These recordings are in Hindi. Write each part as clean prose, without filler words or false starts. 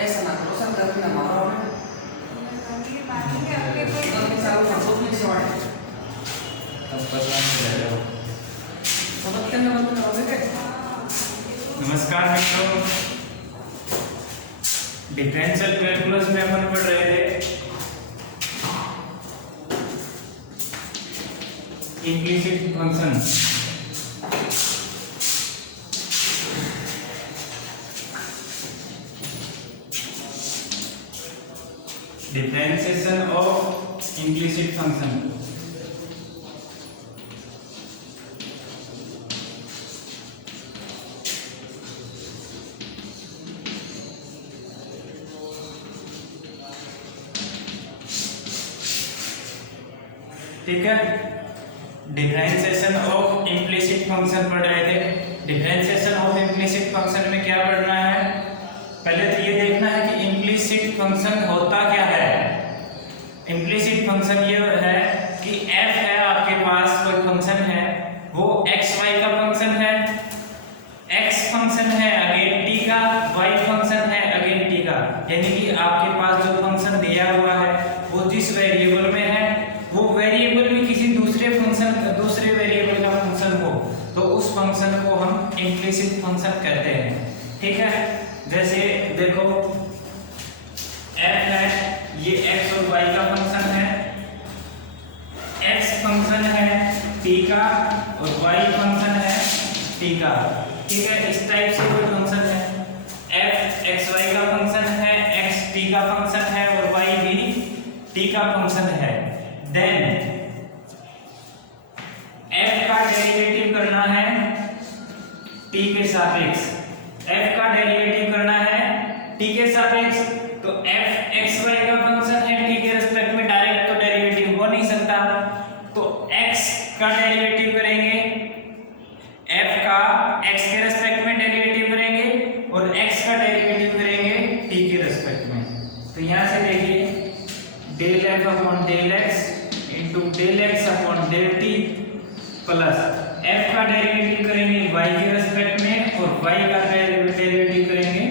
ऐसा ना करो सर, गलती ना मारो हमें। गलती से आप खुद में से वाले तब बदला नहीं रह रहे हो। सबक करने वाले ना होते थे। नमस्कार मित्रों, डिफरेंशियल कैलकुलस में अपन पढ़ रहे थे implicit function. Differentiation of implicit function. ठीक है, डिफरेंशिएशन ऑफ इम्प्लिसिट फंक्शन पढ़ रहे थे। डिफरेंशिएशन ऑफ इम्प्लिसिट फंक्शन में क्या पढ़ना है? पहले तो ये देखना है कि इम्प्लिसिट फंक्शन होता क्या है। इम्प्लिसिट फंक्शन ये है कि f है, आपके पास कोई फंक्शन है, वो x y का फंक्शन है, x फंक्शन है अगेन t का, y फंक्शन है अगेन t का। यानी कि आपके पास जो फंक्शन दिया हुआ है वो जिस वेरिएबल में है, वो वेरिएबल भी किसी दूसरे वेरिएबल का फंक्शन हो, तो उस फंक्शन को हम इम्प्लिसिट फंक्शन कहते हैं। ठीक है, जैसे देखो f है, ये x और y का फंक्शन है, x फंक्शन है t का और y फंक्शन है t का। ठीक है, इस टाइप से कोई फंक्शन है, f x y का फंक्शन है, x t का फंक्शन है और y भी t का फंक्शन है। देन f का डेरिवेटिव करना है t के सापेक्ष, f का डेरिवेटिव करना है t के सापेक्ष। तो f x y का फंक्शन है, t के रिस्पेक्ट में डायरेक्ट तो डेरिवेटिव हो नहीं सकता, तो x का डेरिवेटिव करेंगे, f का x के रिस्पेक्ट में डेरिवेटिव करेंगे और x का डेरिवेटिव करेंगे t के रिस्पेक्ट में। तो यहां से देखिए del f upon del x into del x upon del t plus f का डेरिवेटिव करेंगे y के रिस्पेक्ट में और y का डेरिवेटिव करेंगे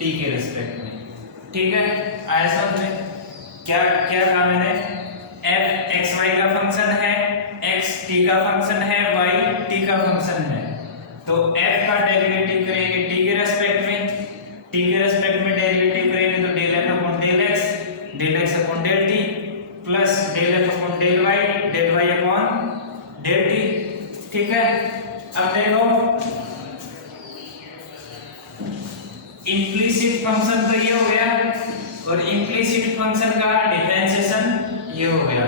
t के रिस्पेक्ट में। ठीक है, आया समझ में? क्या क्या कहा मैंने? f x y का फंक्शन है, x t का फंक्शन है, y t का फंक्शन है, तो f का डेरिवेटिव करेंगे t के रिस्पेक्ट में, t के रिस्पेक्ट में डेरिवेटिव करेंगे तो del f upon del x upon del t plus del f upon del y upon del t। ठीक है, अब देखो इम्प्लिसिट फंक्शन तो ये हो गया और इम्प्लिसिट फंक्शन का डिफरेंशिएशन ये हो गया।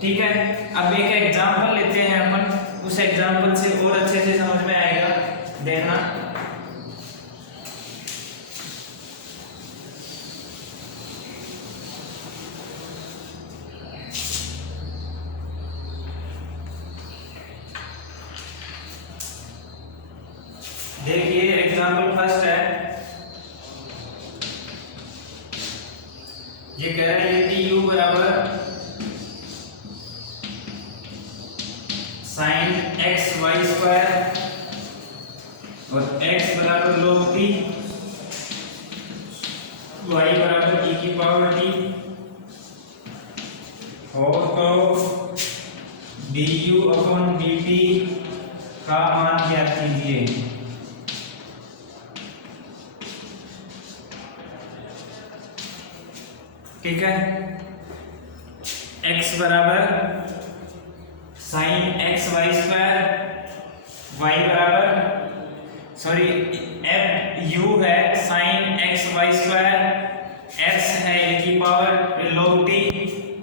ठीक है, अब एक एग्जांपल लेते हैं अपन, उस एग्जांपल से और अच्छे से समझ में आएगा, देखना। देखिए एग्जांपल फर्स्ट है, ये कह रहा है कि u बराबर sin x y स्क्वायर और x बराबर log t, y बराबर e की पावर t हो, तो du अपॉन dt का मान ज्ञात कीजिए। ठीक है, x बराबर sin x y square, y बराबर u है sin x y square, x है e की पावर log t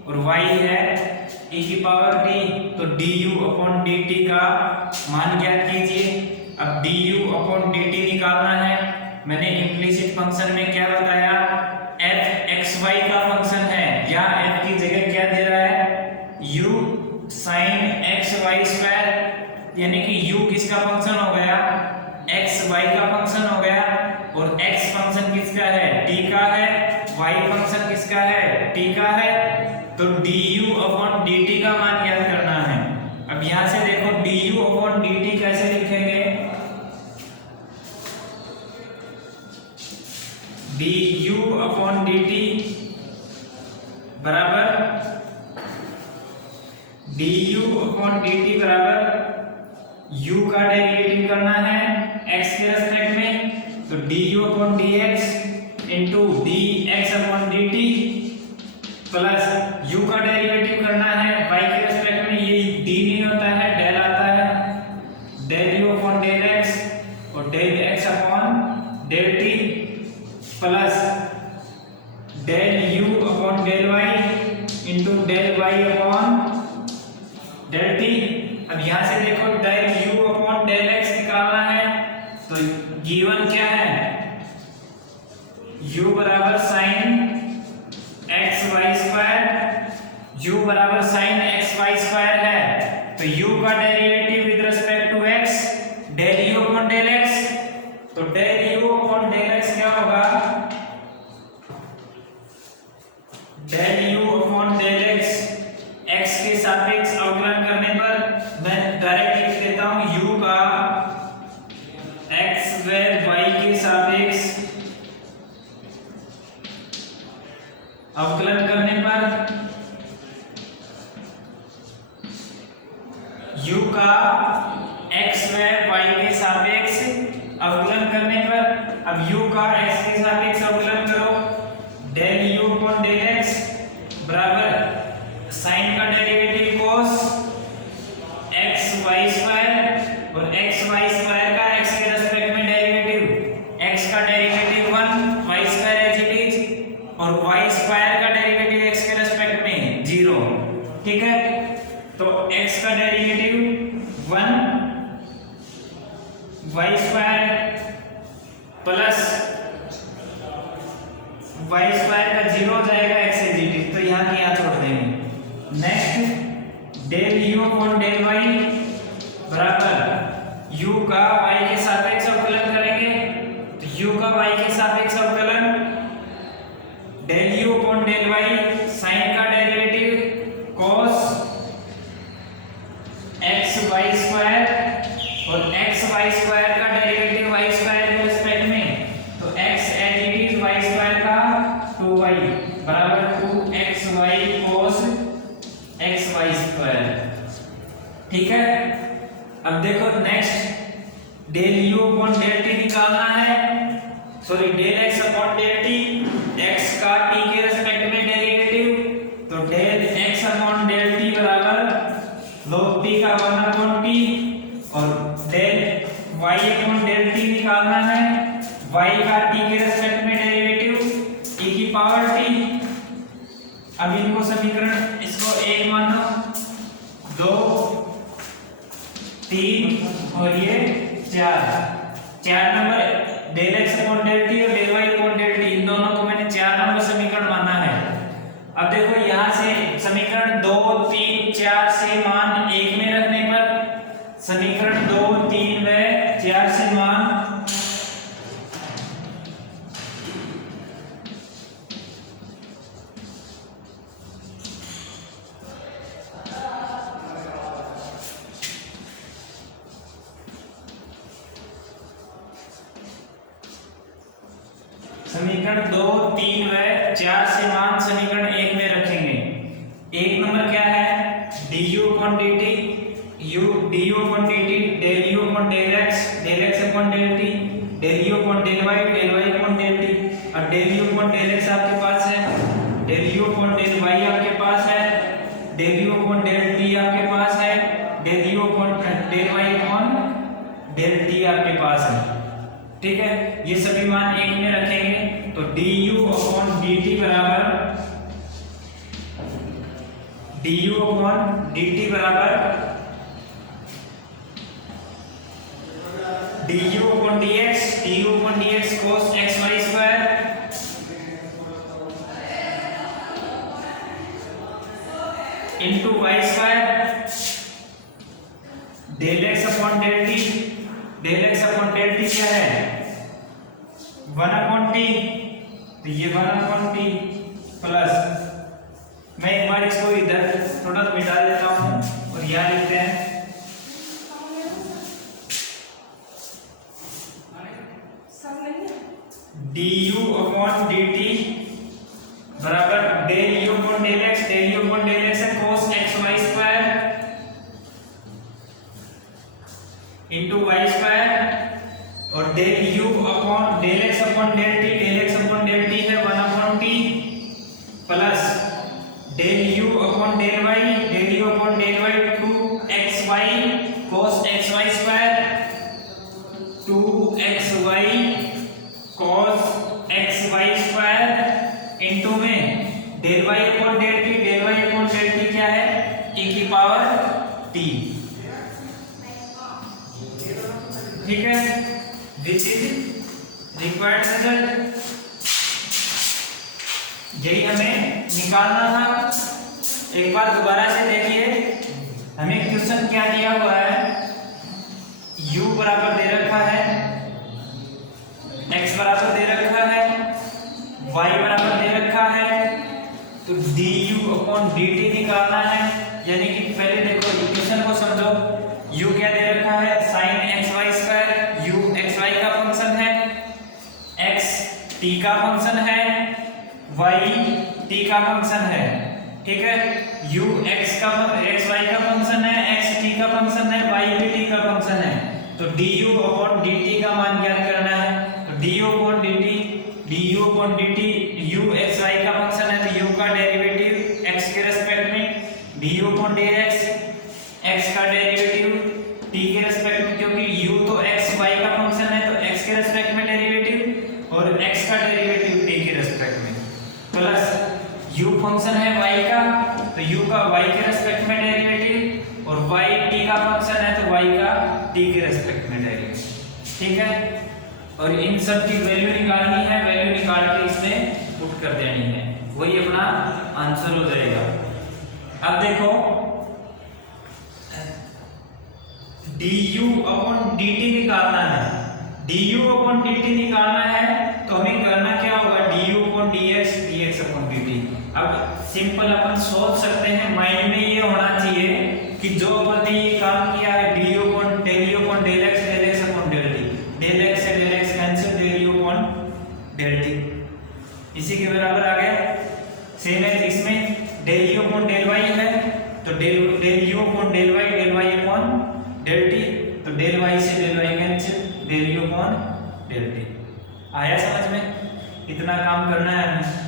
और y है e की पावर t, तो du अपॉन dt का मान ज्ञात कीजिए। अब du अपॉन dt निकालना है, मैंने इम्प्लिसिट फंक्शन में क्या बताया, f x y का फंक्शन है, यहाँ f की जगह क्या दे रहा है, u sin x y square, यानी कि u किसका फंक्शन हो गया, x y का फंक्शन हो गया, और x फंक्शन किसका है, t का है, y फंक्शन किसका है, t का है, तो du अपॉन dt का मान ज्ञात करना है। अब यहाँ से देखो du अपॉन dt कैसे लिखेंगे, du अपॉन dt बराबर du अपॉन dt बराबर u का डेरिवेटिव करना है x के रेस्पेक्ट में, तो du upon dx into dx upon dt plus u का डेरिवेटिव करना है y के रेस्पेक्ट में, ये d नहीं होता है डेल आता है, del u upon del x और del x upon del t plus del u upon del y into del y upon del t। अब यहां से देखो del u upon del x निकालना है, तो गिवन क्या है, u बराबर sine x y square, u बराबर साइन एक्स वाई स्क्वायर है, तो u का derivative with respect to x del u upon del x, तो del u upon del x क्या होगा, del u upon del x x के सापेक्ष अवकलन करने पर मैं डायरेक्ट लिख देता हूं u का x व y के सापेक्ष अवकलन करने पर u का x व y के सापेक्ष अवकलन करने पर, अब u का x के सापेक्ष अवकलन करो, del u upon del x बराबर साइन का derivative cos x y square और x y स्क्वायर का x के रेस्पेक्ट में डेरिवेटिव, x का derivative 1 y square as it is और y स्क्वायर का डेरिवेटिव x के रेस्पेक्ट में 0, ठीक है, तो x का derivative 1 y square plus y square का 0 हो जाएगा x एज इट इज, तो यहाँ की यहाँ छोड़ देंगे। Next del u upon del y बराबर u का y के सापेक्ष अवकलन करेंगे, तो u का y के सापेक्ष अवकलन del u upon del y sine का derivative cos x y square और x y स्क्वायर का डेरिवेटिव y स्क्वायर के रिस्पेक्ट में, तो x as it is y square का 2y बराबर 2xy cos xy स्क्वायर, ठीक है। अब देखो next del u upon del t निकालना है, sorry del x upon del t, x का t के रेस्पेक्ट में डेरिवेटिव, तो del x upon del t बराबर log t का 1 अपॉन t और del y upon del t निकालना है, y का t के रेस्पेक्ट में डेरिवेटिव e की पावर t। अब इनको समीकरण इसको 1 मानो, 2 3 और ये 4 number del x upon del t और del y upon del t, इन दोनों को मैंने 4 नंबर समीकरण माना है। अब देखो यहाँ से समीकरण 2 3 4 से मान 1 में रखने पर समीकरण 2 3 व 4 से मान समीकरण 2 3 व 4 से मान समीकरण 1 में रखेंगे। एक नंबर क्या है, du upon dt, du upon dt del u upon del x upon del t, del u upon del y upon del t, और del u upon del x आपके पास है, del u upon del y आपके पास है, del u upon del t आपके पास है, del u upon del y upon del t आपके पास है, ठीक है। ये सभी मान 1 में रखेंगे, तो du अपॉन dt बराबर du अपॉन dt बराबर du upon dx cos xy square into y square del x upon del t, del x upon del t क्या है 1 अपॉन t, तो ये 1 अपॉन t प्लस, मैं एक बार इसको इधर थोड़ा मिटा देता हूं और यहाँ लिखते हैं du अपॉन dt बराबर del u upon del x, del u upon del x है cos xy square into y square और del u upon del x upon del t, del x upon del t है 1 upon t plus del u upon del y, del u upon del y 2xy cos xy square 2xy cos xy square into में del y upon del t, del y upon del t क्या है e की पावर t, ठीक है, दिस इज रिक्वायर्ड रिजल्ट, यही हमें निकालना था। एक बार दोबारा से देखिए, हमें क्वेश्चन क्या दिया हुआ है, u बराबर दे रखा है, x बराबर दे रखा है, y बराबर दे रखा है, तो du अपॉन dt निकालना है। यानी कि पहले देखो इक्वेशन को समझो, u क्या दे रखा है sin xy square, u xy का फंक्शन है, x t का फंक्शन है, y t का फंक्शन है, ठीक है, u x y का फंक्शन है, x t का फंक्शन है, y भी t का फंक्शन है। तो du अपॉन dt का मान ज्ञात करना है। तो du upon dt u x y का फंक्शन है तो u का डेरिवेटिव x के रिस्पेक्ट में, du अपॉन dx x का डेरिवेटिव t के रिस्पेक्ट में, क्योंकि u तो x y का फंक्शन है तो x के रिस्पेक्ट में डेरिवेटिव और x का डेरिवेटिव t के रिस्पेक्ट में, प्लस u फंक्शन है y का तो u का y के रिस्पेक्ट में डेरिवेटिव और y t का फंक्शन है तो y का t के रिस्पेक्ट में डेरिवेटिव, ठीक है। और इन सब की वैल्यू निकालनी है, वैल्यू निकाल के इसमें पुट कर देनी है, वही अपना आंसर हो जाएगा। अब देखो du अपॉन dt निकालना है, du अपॉन dt निकालना है तो हमें करना क्या होगा, du upon dx, dx upon dt। अब सिंपल अपन सोच सकते हैं, माइंड में ये होना चाहिए कि जो अपन ने ये काम किया है du upon del x, del x upon del t, del x से del x cancel, del u upon del t इसी के बराबर आ गया। सेम है इसमें del u upon del y है तो del u upon del y upon del t, तो डेल y से del y cancel, del u upon del t। आया समझ में, इतना काम करना है हमें।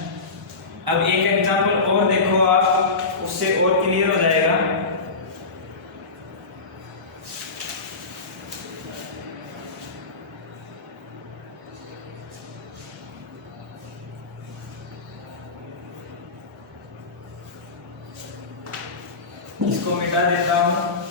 अब एक एग्जांपल और देखो आप, उससे और क्लियर हो जाएगा। इसको मिटा देता हूं।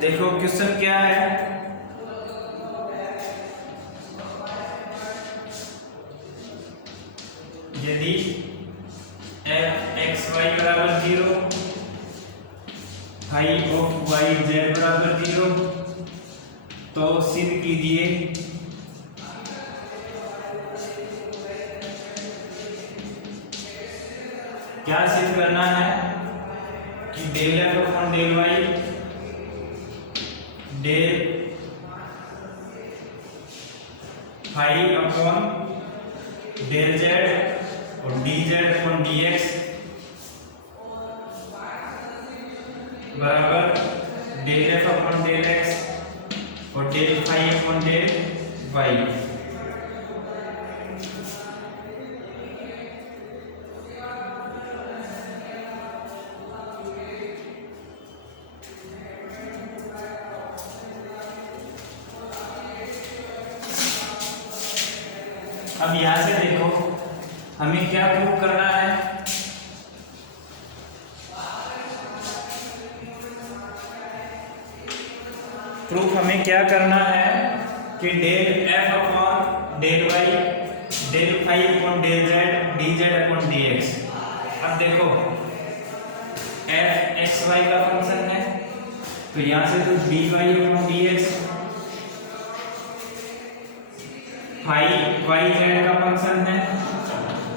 देखो क्वेश्चन क्या है, यदि f(x, y) बराबर 0, फाई ऑफ y z बराबर 0, तो सिद्ध कीजिए क्या सिद्ध करना है कि del f upon del y del phi upon del z और dz अपॉन dx बराबर del f upon del x और del phi upon del y। अब यहां से देखो हमें क्या प्रूव करना है, प्रूफ हमें क्या करना है कि del f upon del y del phi upon del z dz upon dx अब देखो एफ एक्स वाई का फंक्शन है तो यहां से तो dy upon dx, phi y z का फंक्शन है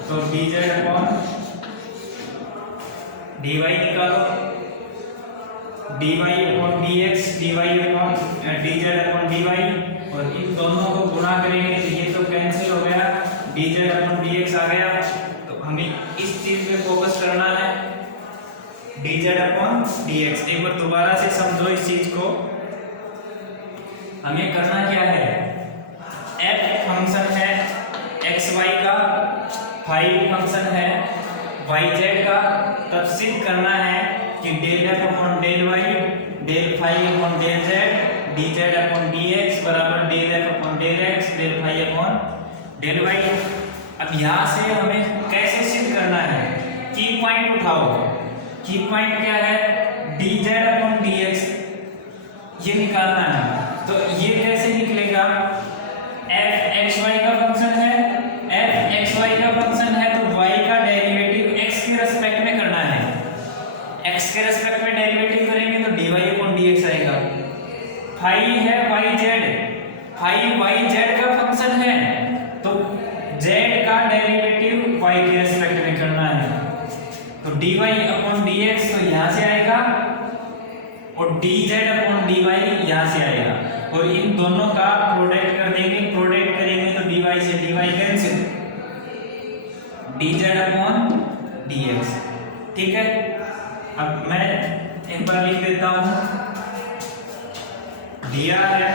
तो dz अपॉन dy निकालो, dy upon dx, dy upon dz upon dy, और इन दोनों को गुणा करेंगे तो ये तो कैंसिल हो गया, dz अपॉन dx आ गया। तो हमें इस चीज पे फोकस करना है, dz अपॉन dx। एक बार दोबारा से समझो इस चीज को। हमें करना क्या है, f फंक्शन है xy का, फाई फंक्शन है yz का, तब सिद्ध करना है कि del f upon del y, del phi upon del z, dz upon dx बराबर del f upon del x, del phi upon del y। अब यहां से हमें कैसे सिद्ध करना है, की पॉइंट उठाओ। की पॉइंट क्या है, dz अपॉन dx, ये निकालना है। तो ये कैसे निकलेगा, f xy का फंक्शन है, f xy का फंक्शन है तो y का डेरिवेटिव x के रेस्पेक्ट में करना है, x के रेस्पेक्ट में डेरिवेटिव करेंगे तो dy अपॉन dx आएगा। फाई है yz, फाई yz का फंक्शन है तो z का डेरिवेटिव y के रेस्पेक्ट में करना है तो dy अपॉन dx तो यहां से आएगा और dz अपॉन dy यहां से आएगा, और इन दोनों का प्रोडक्ट कर देंगे, प्रोडक्ट करेंगे तो dy से dy cancel, dz upon dx। ठीक है, अब मैं एक बार लिख देता हूं, दिया है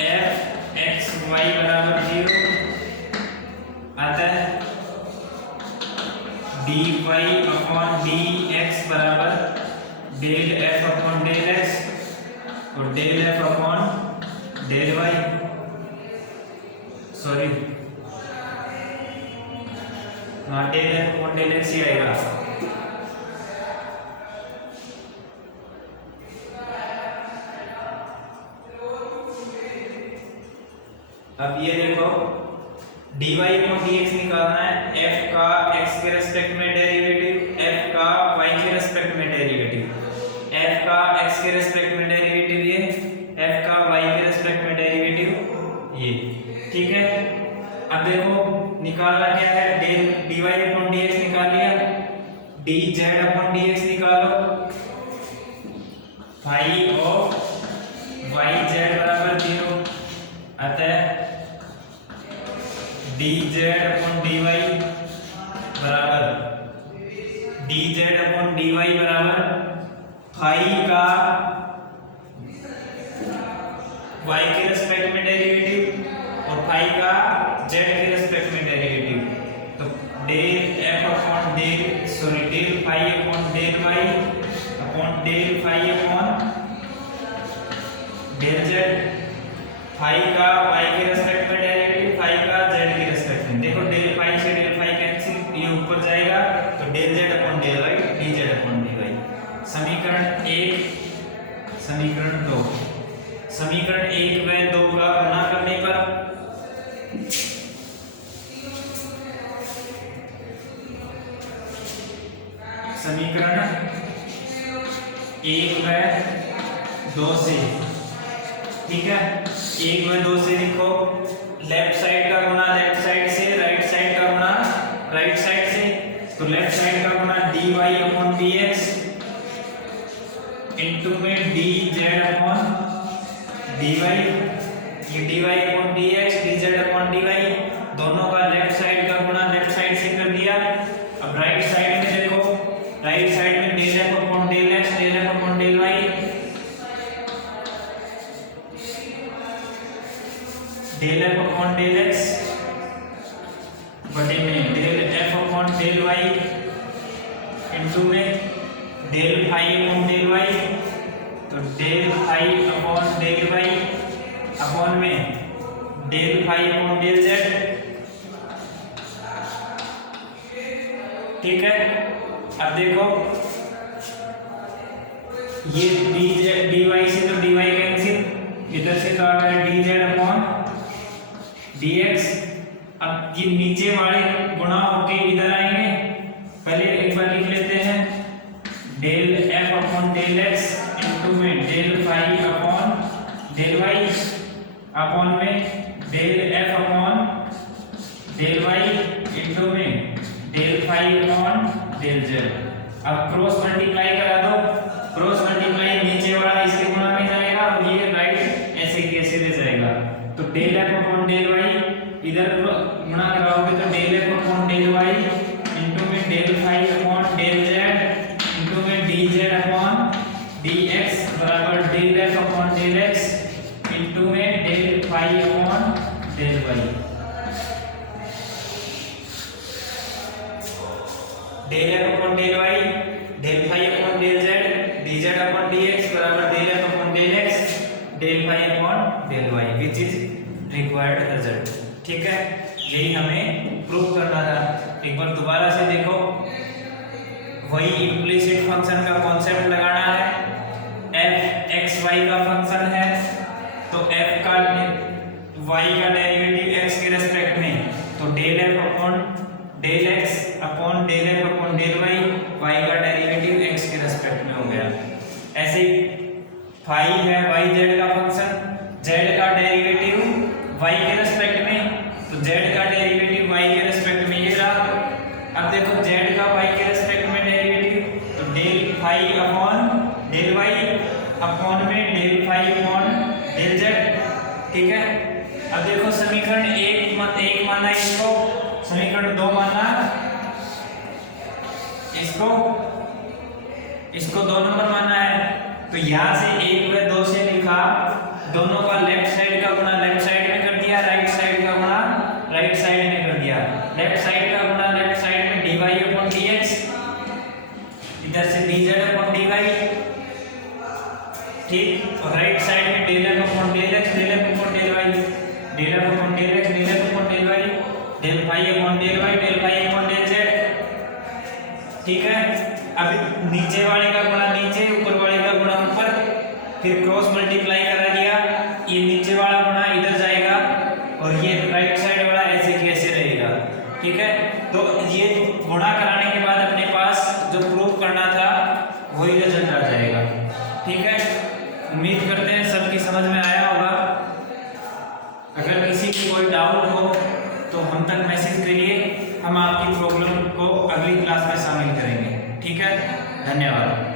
f x y बराबर 0 आता है dy अपॉन dx बराबर del f upon del x और del f upon del y, sorry del f upon del x ही आएगा। अब ये देखो dy अपॉन dx निकालना है, f का x के रेस्पेक्ट में डेरिवेटिव, f का y के रेस्पेक्ट में डेरिवेटिव, f का x के रेस्पेक्ट में डेरिवेटिव ये, f का y के रेस्पेक्ट में डेरिवेटिव ये। ठीक है, अब देखो निकालना क्या है, डेल dy अपॉन dx निकाल लिया, dz अपॉन dx निकालो, फाई ऑफ yz बराबर 0 अतः dz अपॉन dy बराबर dz अपॉन dy बराबर फाई का y के रेस्पेक्ट में डेरिवेटिव और फाई का z के रेस्पेक्ट में डेरिवेटिव, तो del f upon del sorry del phi upon del y upon del phi upon del z, phi का y के रेस्पेक्ट में डेरिवेटिव, फाई का z के रेस्पेक्ट में। देखो डेल फाई से डेल फाई कैंसिल, ये ऊपर जाएगा तो del z upon del y, dz upon dy। समीकरण 1, समीकरण 2, समीकरण 1 व 2 का गुणा करने पर समीकरण 1 व 2 से, ठीक है, 1 व 2 से लिखो, लेफ्ट साइड का गुणा लेफ्ट साइड से, राइट साइड का गुणा राइट साइड से, तो लेफ्ट साइड का गुणा dy अपॉन dx इनटू में dz अपॉन dy, ये dy upon dx dz upon dy, दोनों का लेफ्ट साइड का गुणा लेफ्ट साइड से कर दिया। अब राइट साइड में देखो, राइट साइड में del f upon del x, del f upon del y, del f upon del x बटे में del f upon del y into में del phi upon del y, तो del phi upon del y upon में del phi upon del z। ठीक है, अब देखो ये dz dy से तो dy कैंसिल, इधर से तो आ गया dz अपॉन dx अब ये नीचे वाले गुणा होके इधर आएंगे। पहले एक बार लिख लेते हैं, del F upon del X into में del phi upon del Y upon में del F upon del Y into में del phi upon del Z. अब क्रॉस मल्टीप्लाई करा दो, क्रॉस मल्टीप्लाई नीचे वाला इसके गुणा में जाएगा और ये राइट ऐसे कैसे दे जाएगा। तो del F upon del Y इधर गुणा कराओगे तो del F upon del Y into में del phi upon del Z into में D Z upon D X बराबर del F upon del X into में del phi upon del Y. Del F upon del Y del phi upon del Z D Z upon D X बराबर del F upon del X del phi upon del Y which is required result. ठीक है, यही हमें प्रूव करना था। एक बार दोबारा से देखो, वही इम्प्लिसिट फंक्शन का कॉन्सेप्ट लगाना है। एफ एक्स वाई का फंक्शन है तो एफ का वाई का डेरिवेटिव एक्स के रेस्पेक्ट में, तो del F upon del x upon del F upon del y, y का डेरिवेटिव एक्स के रेस्पेक्ट में हो गया। ऐसे फाई है वाई जेड का फंक्शन, जेड का डेरिवेटिव वाई के रेस्पेक्ट में, तो जेड का डेरिवेटिव वाई के रेस्पेक्ट में ये रहा। अब देखो जेड का वाई के रेस्पेक्ट में डेरिवेटिव, तो del phi upon del Y upon में del phi upon del Z. ठीक है, अब देखो समीकरण एक माना इसको, समीकरण 2 माना इसको 2 नंबर माना है। तो यहां से 1 व 2 से लिखा, दोनों का लेफ्ट साइड का गुणा लेफ्ट साइड में कर दिया, राइट साइड का गुणा राइट साइड में कर दिया। लेफ्ट साइड का गुणा लेफ्ट साइड में dy अपॉन dx, इधर से dz अपॉन dy। ठीक, और राइट साइड में del f upon del x del f upon del y, del f upon del x del f upon del y, del phi upon del y del phi upon del z। ठीक है, अब नीचे वाले का गुणा नीचे, ऊपर वाले का गुणा ऊपर, फिर क्रॉस मल्टीप्लाई करा दिया, ये नीचे वाला गुणा इधर जाएगा और ये राइट साइड वाला ऐसे कैसे रहेगा। ठीक है, तो ये गुणा कराने के बाद अपने पास जो प्रूफ करना था वही रिजल्ट आ जाएगा। ठीक है, उम्मीद करते हैं सबकी समझ में आया होगा। अगर किसी की कोई डाउट हो तो हम तक मैसेज करिए, हम आपकी प्रॉब्लम को अगली क्लास में शामिल करेंगे। ठीक है, धन्यवाद।